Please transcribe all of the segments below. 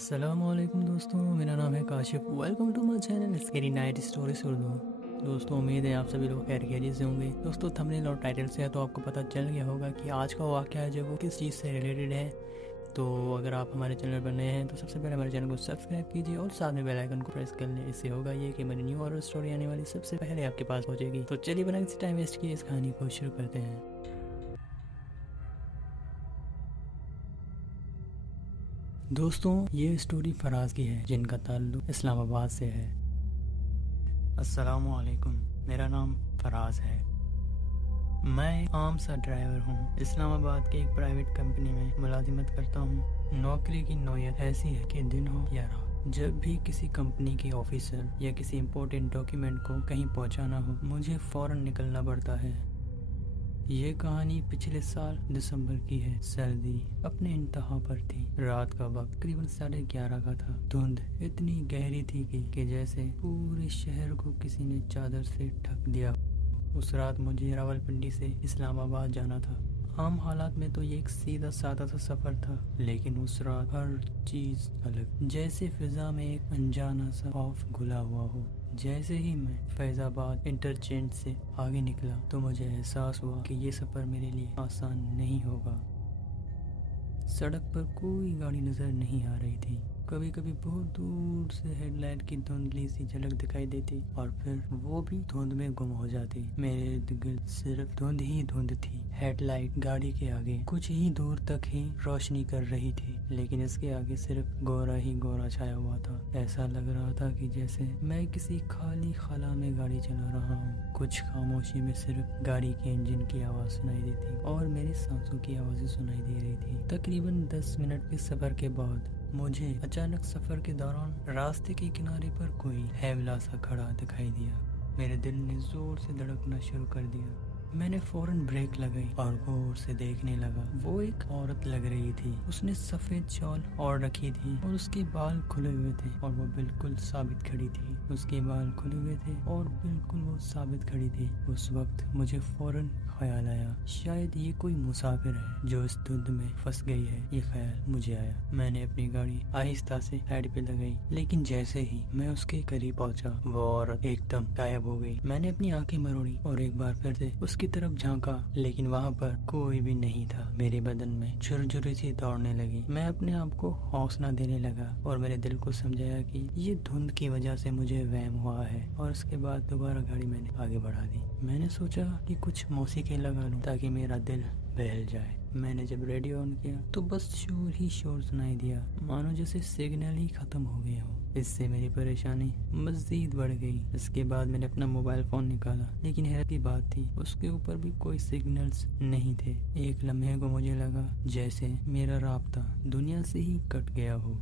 अस्सलामुअलैकुम दोस्तों, मेरा नाम है Kashif. Welcome to my channel scary night stories Urdu. दोस्तों, उम्मीद है आप सभी लोग खैरियत से होंगे। दोस्तों, थंबनेल और टाइटल से है तो आपको पता चल गया होगा कि आज का वाक़या है जो वो किस चीज़ से रिलेटेड है। तो अगर आप हमारे चैनल पर नए हैं तो सबसे पहले हमारे चैनल को सब्सक्राइब कीजिए और साथ में बेल आइकन को प्रेस कर लें। इससे होगा ये कि मेरी न्यू हॉरर स्टोरी आने वाली सबसे पहले आपके पास पहुँचेगी। तो चलिए बिना किसी टाइम वेस्ट किए इस कहानी को शुरू करते हैं। दोस्तों, ये स्टोरी फराज की है जिनका ताल्लुक इस्लामाबाद से है। अस्सलामुअलैकुम, मेरा नाम फराज है। मैं एक आम सा ड्राइवर हूँ। इस्लामाबाद के एक प्राइवेट कंपनी में मुलाजिमत करता हूँ। नौकरी की नौयत ऐसी है कि दिन हो या रात, जब भी किसी कंपनी के ऑफिसर या किसी इम्पोर्टेंट डॉक्यूमेंट को कहीं पहुँचाना हो, मुझे फ़ौरन निकलना पड़ता है। ये कहानी पिछले साल दिसंबर की है। सर्दी अपने इंतहा पर थी। रात का वक्त करीबन 11:30 का था। धुंध इतनी गहरी थी कि जैसे पूरे शहर को किसी ने चादर से ढक दिया। उस रात मुझे रावलपिंडी से इस्लामाबाद जाना था। आम हालात में तो ये एक सीधा साधा सा सफर था, लेकिन उस रात हर चीज अलग। जैसे फिजा में एक अनजाना सा खौफ घुला हुआ हो। जैसे ही मैं फैजाबाद इंटरचेंज से आगे निकला तो मुझे एहसास हुआ कि ये सफर मेरे लिए आसान नहीं होगा। सड़क पर कोई गाड़ी नजर नहीं आ रही थी। कभी कभी बहुत दूर से हेडलाइट की धुंधली सी झलक दिखाई देती और फिर वो भी धुंध में गुम हो जाती। मेरे इर्द गिर्द सिर्फ धुंध ही धुंध थी। हेडलाइट गाड़ी के आगे कुछ ही दूर तक ही रोशनी कर रही थी, लेकिन इसके आगे सिर्फ गोरा ही गोरा छाया हुआ था। ऐसा लग रहा था कि जैसे मैं किसी खाली खाला में गाड़ी चला रहा हूँ। कुछ खामोशी में सिर्फ गाड़ी के इंजन की आवाज सुनाई देती और मेरी सांसों की आवाजें सुनाई दे रही थी। तकरीबन 10 मिनट के सफर के बाद मुझे अचानक सफर के दौरान रास्ते के किनारे पर कोई हैवला सा खड़ा दिखाई दिया। मेरे दिल ने जोर से धड़कना शुरू कर दिया। मैंने फौरन ब्रेक लगाई और गौर से देखने लगा। वो एक औरत लग रही थी। उसने सफेद शॉल ओढ़ रखी थी और उसके बाल खुले हुए थे और वो बिल्कुल साबित खड़ी थी। उसके बाल खुले हुए थे और बिल्कुल वो साबित खड़ी थी। उस वक्त मुझे फौरन ख्याल आया, शायद ये कोई मुसाफिर है जो इस धुंध में फंस गई है। ये ख्याल मुझे आया। मैंने अपनी गाड़ी आहिस्ता से साइड पे लगाई, लेकिन जैसे ही मैं उसके करीब पहुंचा वो औरत एकदम गायब हो गई। मैंने अपनी आंखें मरोड़ी और एक बार फिर से उसकी तरफ झांका, लेकिन वहाँ पर कोई भी नहीं था। मेरे बदन में झुरझुरी सी दौड़ने लगी। मैं अपने आप को हौसला देने लगा और मेरे दिल को समझाया कि ये धुंध की वजह से मुझे वहम हुआ है। और उसके बाद दोबारा गाड़ी मैंने आगे बढ़ा दी। मैंने सोचा कि कुछ मौसीकी लगा लूं ताकि मेरा दिल बहल जाए। मैंने जब रेडियो ऑन किया तो बस शोर ही शोर सुनाई दिया, मानो जैसे सिग्नल ही खत्म हो गए हो। इससे मेरी परेशानी मजीद बढ़ गई। इसके बाद मैंने अपना मोबाइल फोन निकाला, लेकिन हैरत की बात थी उसके ऊपर भी कोई सिग्नल्स नहीं थे। एक लम्हे को मुझे लगा जैसे मेरा राब्ता दुनिया से ही कट गया हो।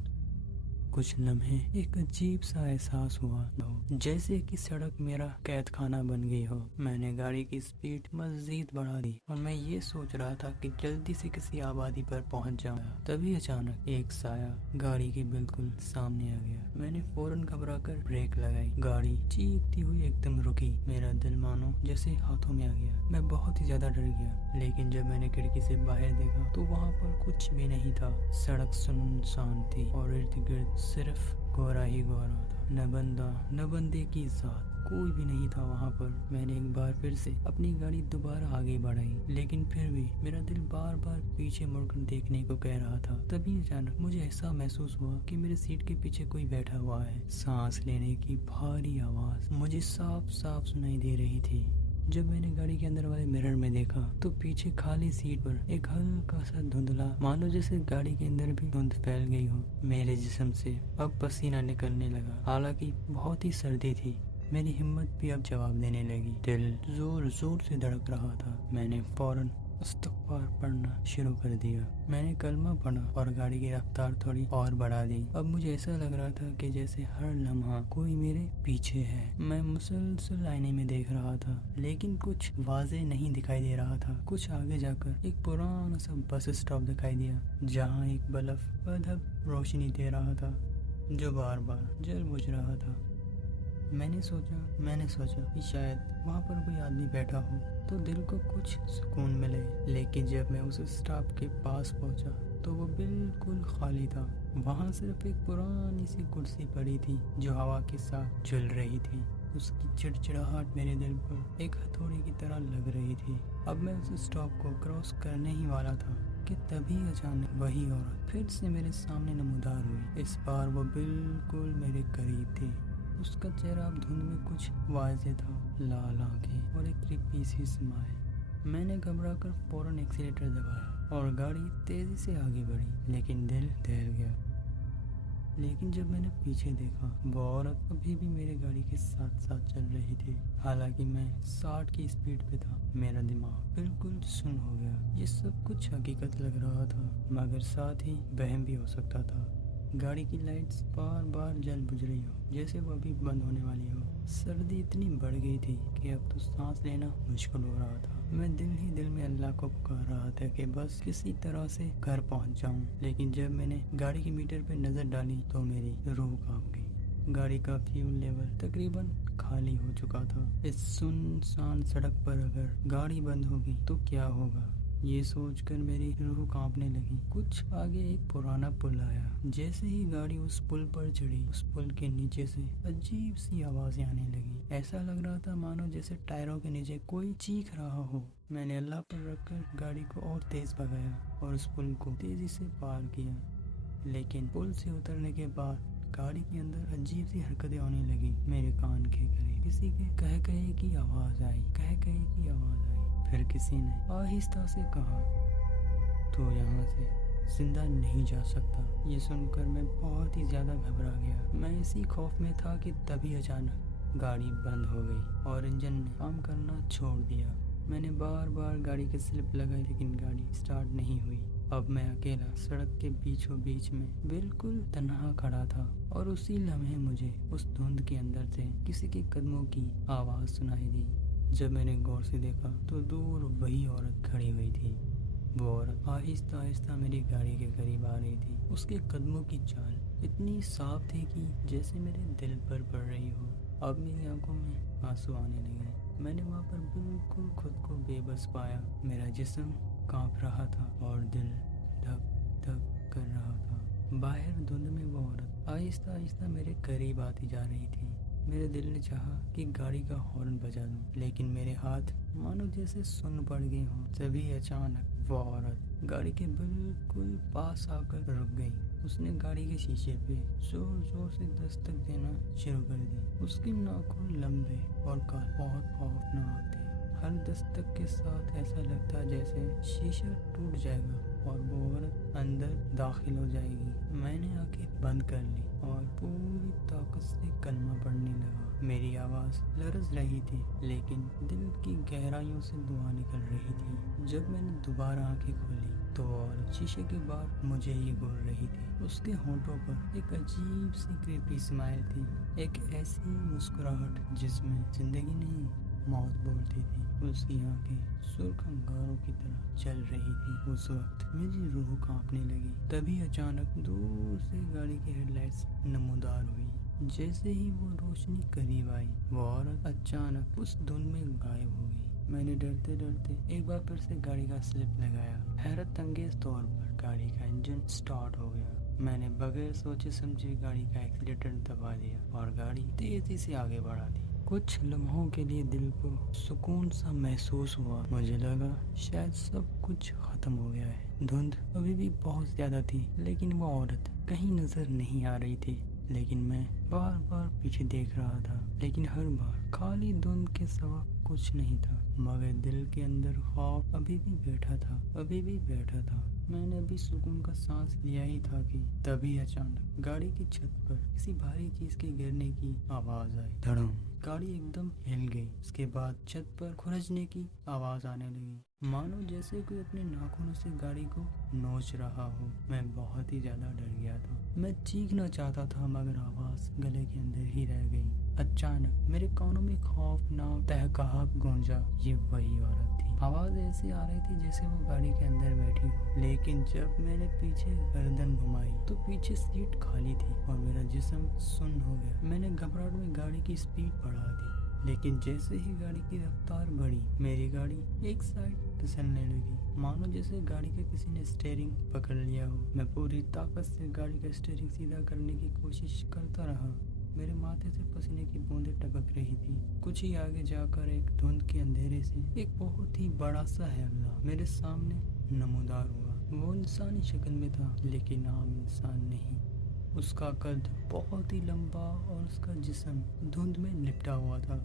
कुछ लम्हे एक अजीब सा एहसास हुआ, जैसे कि सड़क मेरा कैद खाना बन गई हो। मैंने गाड़ी की स्पीड मजीद बढ़ा दी और मैं ये सोच रहा था कि जल्दी से किसी आबादी पर पहुंच जाऊं। तभी अचानक एक साया गाड़ी के बिल्कुल सामने आ गया। मैंने फौरन घबराकर ब्रेक लगाई। गाड़ी चीखती हुई एकदम रुकी। मेरा दिल मानो जैसे हाथों में आ गया। मैं बहुत ही ज्यादा डर गया, लेकिन जब मैंने खिड़की से बाहर देखा तो वहाँ पर कुछ भी नहीं था। सड़क सुनसान थी और इर्द गिर्द सिर्फ गोरा ही गोरा था। न बंदा न बंदे की जात, कोई भी नहीं था वहाँ पर। मैंने एक बार फिर से अपनी गाड़ी दोबारा आगे बढ़ाई, लेकिन फिर भी मेरा दिल बार बार पीछे मुड़कर देखने को कह रहा था। तभी अचानक मुझे ऐसा महसूस हुआ कि मेरे सीट के पीछे कोई बैठा हुआ है। सांस लेने की भारी आवाज मुझे साफ साफ सुनाई दे रही थी। जब मैंने गाड़ी के अंदर वाले मिरर में देखा तो पीछे खाली सीट पर एक हल्का सा धुंधला, मानो जैसे गाड़ी के अंदर भी धुंध फैल गई हो। मेरे जिस्म से अब पसीना निकलने लगा। हालांकि बहुत ही सर्दी थी। मेरी हिम्मत भी अब जवाब देने लगी। दिल जोर जोर से धड़क रहा था। मैंने फौरन इस्तग़फ़ार पढ़ना शुरू कर दिया। मैंने कलमा पढ़ा और गाड़ी की रफ्तार थोड़ी और बढ़ा दी। अब मुझे ऐसा लग रहा था कि जैसे हर लम्हा कोई मेरे पीछे है। मैं मुसलसल आईने में देख रहा था, लेकिन कुछ वाज़ेह नहीं दिखाई दे रहा था। कुछ आगे जाकर एक पुराना सा बस स्टॉप दिखाई दिया, जहाँ एक बल्ब अधब रोशनी दे रहा था जो बार बार जल बुझ रहा था। मैंने सोचा कि शायद वहाँ पर कोई आदमी बैठा हो तो दिल को कुछ सुकून मिले। लेकिन जब मैं उस स्टॉप के पास पहुँचा तो वो बिल्कुल खाली था। वहाँ सिर्फ एक पुरानी सी कुर्सी पड़ी थी जो हवा के साथ झूल रही थी। उसकी चिड़चिड़ाहट मेरे दिल पर एक हथौड़ी की तरह लग रही थी। अब मैं उस स्टॉप को क्रॉस करने ही वाला था कि तभी अचानक वही औरत फिर से मेरे सामने नमूदार हुई। इस बार वो बिल्कुल मेरे करीब थी। उसका चेहरा अब धुंध में कुछ वाज़ेह था, लाल आंखें और एक क्रीपी सी स्माइल। मैंने घबराकर फौरन एक्सीलेटर दबाया और गाड़ी तेजी से आगे बढ़ी, लेकिन दिल दहल गया। लेकिन जब मैंने पीछे देखा, वो औरत अभी भी मेरे गाड़ी के साथ साथ चल रही थी। हालांकि मैं 60 की स्पीड पे था। मेरा दिमाग बिल्कुल सुन्न हो गया। ये सब कुछ हकीकत लग रहा था, मगर साथ ही वहम भी हो सकता था। गाड़ी की लाइट्स बार बार जल बुझ रही हो, जैसे वो अभी बंद होने वाली हो। सर्दी इतनी बढ़ गई थी कि अब तो सांस लेना मुश्किल हो रहा था। मैं दिल ही दिल में अल्लाह को पुकार रहा था कि बस किसी तरह से घर पहुंच जाऊं। लेकिन जब मैंने गाड़ी के मीटर पर नजर डाली तो मेरी रूह कांप गई। गाड़ी का फ्यूल लेवल तकरीबन खाली हो चुका था। इस सुनसान सड़क पर अगर गाड़ी बंद होगी तो क्या होगा, ये सोचकर मेरी रूह कांपने लगी। कुछ आगे एक पुराना पुल आया। जैसे ही गाड़ी उस पुल पर चढ़ी, उस पुल के नीचे से अजीब सी आवाजें आने लगी। ऐसा लग रहा था मानो जैसे टायरों के नीचे कोई चीख रहा हो। मैंने अल्लाह पर रखकर गाड़ी को और तेज भगाया और उस पुल को तेजी से पार किया। लेकिन पुल से उतरने के बाद गाड़ी के अंदर अजीब सी हरकतें होने लगी। मेरे कान के करीब किसी के कह कहे की आवाज आई, कह कहे की आवाज आई। फिर किसी ने आहिस्ता से कहा, तो यहाँ से जिंदा नहीं जा सकता। ये सुनकर मैं बहुत ही ज्यादा घबरा गया। मैं इसी खौफ में था कि तभी अचानक गाड़ी बंद हो गई और इंजन ने काम करना छोड़ दिया। मैंने बार बार गाड़ी की स्लिप लगाई, लेकिन गाड़ी स्टार्ट नहीं हुई। अब मैं अकेला सड़क के बीचों बीच में बिल्कुल तन्हा खड़ा था और उसी लम्हे मुझे उस धुंध के अंदर से किसी के कदमों की आवाज सुनाई दी। जब मैंने गौर से देखा तो दूर वही औरत खड़ी हुई थी। वो औरत आहिस्ता आहिस्ता मेरी गाड़ी के करीब आ रही थी। उसके कदमों की चाल इतनी साफ थी कि जैसे मेरे दिल पर पड़ रही हो। अब मेरी आंखों में आंसू आने लगे। मैंने वहाँ पर बिल्कुल खुद को बेबस पाया। मेरा जिस्म कांप रहा था और दिल धक धक कर रहा था। बाहर धुंध में वो औरत आहिस्ता आहिस्ता मेरे करीब आती जा रही थी। मेरे दिल ने चाहा कि गाड़ी का हॉर्न बजा दूं, लेकिन मेरे हाथ मानो जैसे सुन्न पड़ गए हों। तभी अचानक वो औरत गाड़ी के बिल्कुल पास आकर रुक गई। उसने गाड़ी के शीशे पे जोर जोर से दस्तक देना शुरू कर दी। उसके नाखून लंबे और काले बहुत खौफनाक थे। हर दस्तक के साथ ऐसा लगता जैसे शीशा टूट जाएगा और वो औरत अंदर दाखिल हो जाएगी। मैंने आंखें बंद कर ली और पूरी ताकत से कलमा पढ़ने लगा। मेरी आवाज लरज रही थी, लेकिन दिल की गहराइयों से दुआ निकल रही थी। जब मैंने दोबारा आंखें खोली तो और शीशे के बाद मुझे ही घूर रही थी। उसके होंठों पर एक अजीब सी क्रीपी स्माइल थी, एक ऐसी मुस्कुराहट जिसमें जिंदगी नहीं मौत बोलती थी। उसकी आंखें सुर्ख अंगारों की तरह चल रही थी। उस वक्त मेरी रूह कांपने लगी। तभी अचानक दूर से गाड़ी की हेडलाइट्स नमूदार हुई। जैसे ही वो रोशनी करीब आई, वो औरत अचानक उस धुंध में गायब हो गई। मैंने डरते डरते एक बार फिर से गाड़ी का स्लिप लगाया। हैरत अंगेज तौर पर गाड़ी का इंजन स्टार्ट हो गया। मैंने बगैर सोचे समझे गाड़ी का एक्सीलेटर दबा दिया और गाड़ी तेजी से आगे बढ़ा दी। कुछ लम्हों के लिए दिल को सुकून सा महसूस हुआ। मुझे लगा शायद सब कुछ खत्म हो गया है। धुंध अभी भी बहुत ज्यादा थी, लेकिन वो औरत कहीं नजर नहीं आ रही थी। लेकिन मैं बार बार पीछे देख रहा था, लेकिन हर बार खाली धुंध के सिवा कुछ नहीं था। मगर दिल के अंदर खौफ अभी भी बैठा था। मैंने अभी सुकून का सांस लिया ही था कि तभी अचानक गाड़ी की छत पर किसी भारी चीज के गिरने की आवाज आई। धड़म। गाड़ी एकदम हिल गई। उसके बाद छत पर खुरचने की आवाज आने लगी, मानो जैसे कोई अपने नाखूनों से गाड़ी को नोच रहा हो। मैं बहुत ही ज्यादा डर गया था। मैं चीखना चाहता था, मगर आवाज गले के अंदर ही रह गई। अचानक मेरे कानों में खौफनाक तहकाहट गूंजा। ये वही औरत थी। आवाज ऐसी आ रही थी जैसे वो गाड़ी के अंदर बैठी हो। लेकिन जब मैंने पीछे गर्दन घुमाई तो पीछे सीट खाली थी और मेरा जिस्म सुन्न हो गया। मैंने घबराहट में गाड़ी की स्पीड बढ़ा दी लेकिन जैसे ही गाड़ी की रफ्तार बढ़ी, मेरी गाड़ी एक साइड फिसलने लगी, मानो जैसे गाड़ी के किसी ने स्टीयरिंग पकड़ लिया हो। मैं पूरी ताकत से गाड़ी का स्टीयरिंग सीधा करने की कोशिश करता रहा। मेरे माथे से पसीने की बूंदें टपक रही थी। कुछ ही आगे जाकर एक धुंध के अंधेरे से एक बहुत ही बड़ा सा हैवला मेरे सामने नमूदार हुआ। वो इंसानी शक्ल में था, लेकिन आम इंसान नहीं। उसका कद बहुत ही लंबा और उसका जिस्म धुंध में लिपटा हुआ था।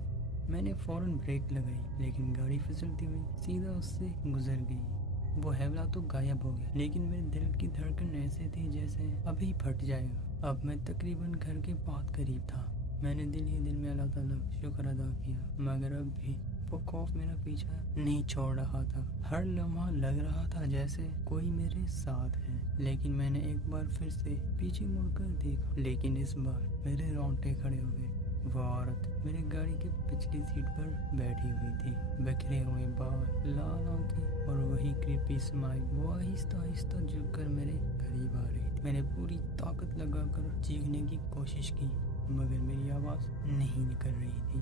मैंने फौरन ब्रेक लगाई, लेकिन गाड़ी फिसलती हुई सीधा उससे गुजर गई। वो हैवला तो गायब हो गया, लेकिन मेरे दिल की धड़कन ऐसे थी जैसे अभी फट जाएगा। अब मैं तकरीबन घर के बहुत करीब था। मैंने दिल ही दिल में अल्लाह ताला का शुक्र अदा किया, मगर अब भी वो खौफ मेरा पीछा नहीं छोड़ रहा था। हर लम्हा लग रहा था जैसे कोई मेरे साथ है। लेकिन मैंने एक बार फिर से पीछे मुड़कर देखा, लेकिन इस बार मेरे रोंगटे खड़े हो गए। वो औरत मेरी गाड़ी की पिछली सीट पर बैठी हुई थी। बिखरे हुए बाल, लाल आंखें और वही क्रीपी स्माइल। वो आहिस्ता आहिस्ता झुककर मेरे करीब आ रही थी। मैंने पूरी ताकत लगाकर चीखने की कोशिश की, मगर मेरी आवाज़ नहीं निकल रही थी।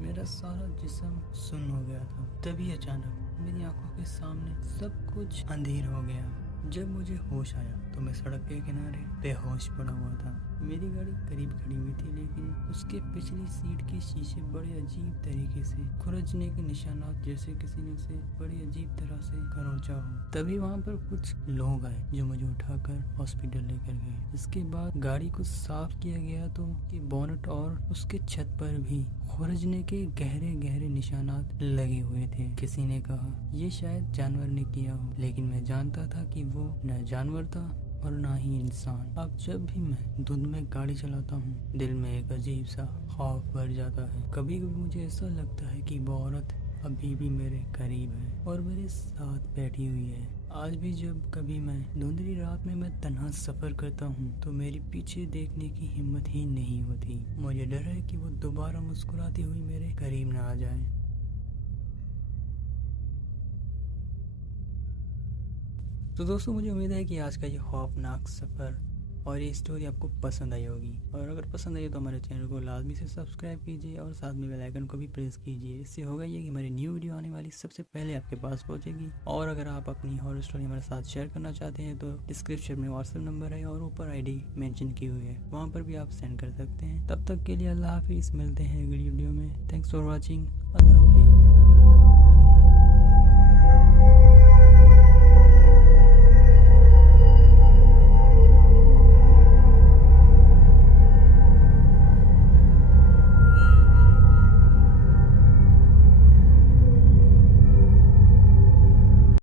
मेरा सारा जिस्म सुन्न हो गया था। तभी अचानक मेरी आंखों के सामने सब कुछ अंधेर हो गया। जब मुझे होश आया तो मैं सड़क के किनारे बेहोश पड़ा हुआ था। मेरी गाड़ी करीब खड़ी हुई थी, लेकिन उसके पिछली सीट के शीशे बड़े अजीब तरीके से खुरचने के निशानात, जैसे किसी ने उसे बड़ी अजीब तरह से खरोंचा हो। तभी वहाँ पर कुछ लोग आए जो मुझे उठाकर हॉस्पिटल लेकर गए। इसके बाद गाड़ी को साफ किया गया तो उसकी बोनट और उसके छत पर भी खुरचने के गहरे गहरे निशानात लगे हुए थे। किसी ने कहा ये शायद जानवर ने किया हो, लेकिन मैं जानता था कि वो न जानवर था और ना ही इंसान। अब जब भी मैं धुंध में गाड़ी चलाता हूँ, दिल में एक अजीब सा खौफ भर जाता है। कभी कभी मुझे ऐसा लगता है कि वो औरत अभी भी मेरे करीब है और मेरे साथ बैठी हुई है। आज भी जब कभी मैं धुंधली रात में मैं तन्हा सफर करता हूँ तो मेरे पीछे देखने की हिम्मत ही नहीं होती। मुझे डर है कि वो दोबारा मुस्कुराती हुई मेरे करीब ना आ जाए। तो दोस्तों, मुझे उम्मीद है कि आज का ये खौफनाक सफ़र और ये स्टोरी आपको पसंद आई होगी। और अगर पसंद आई तो हमारे चैनल को लाजमी से सब्सक्राइब कीजिए और साथ में बेल आइकन को भी प्रेस कीजिए। इससे होगा ये कि हमारी न्यू वीडियो आने वाली सबसे पहले आपके पास पहुंचेगी। और अगर आप अपनी हॉरर स्टोरी हमारे साथ शेयर करना चाहते हैं तो डिस्क्रिप्शन में व्हाट्सएप नंबर है और ऊपर ID मेंशन की हुई है, वहाँ पर भी आप सेंड कर सकते हैं। तब तक के लिए अल्लाह हाफिज़, मिलते हैं अगली वीडियो में। Thanks for watching. अल्लाह हाफिज़।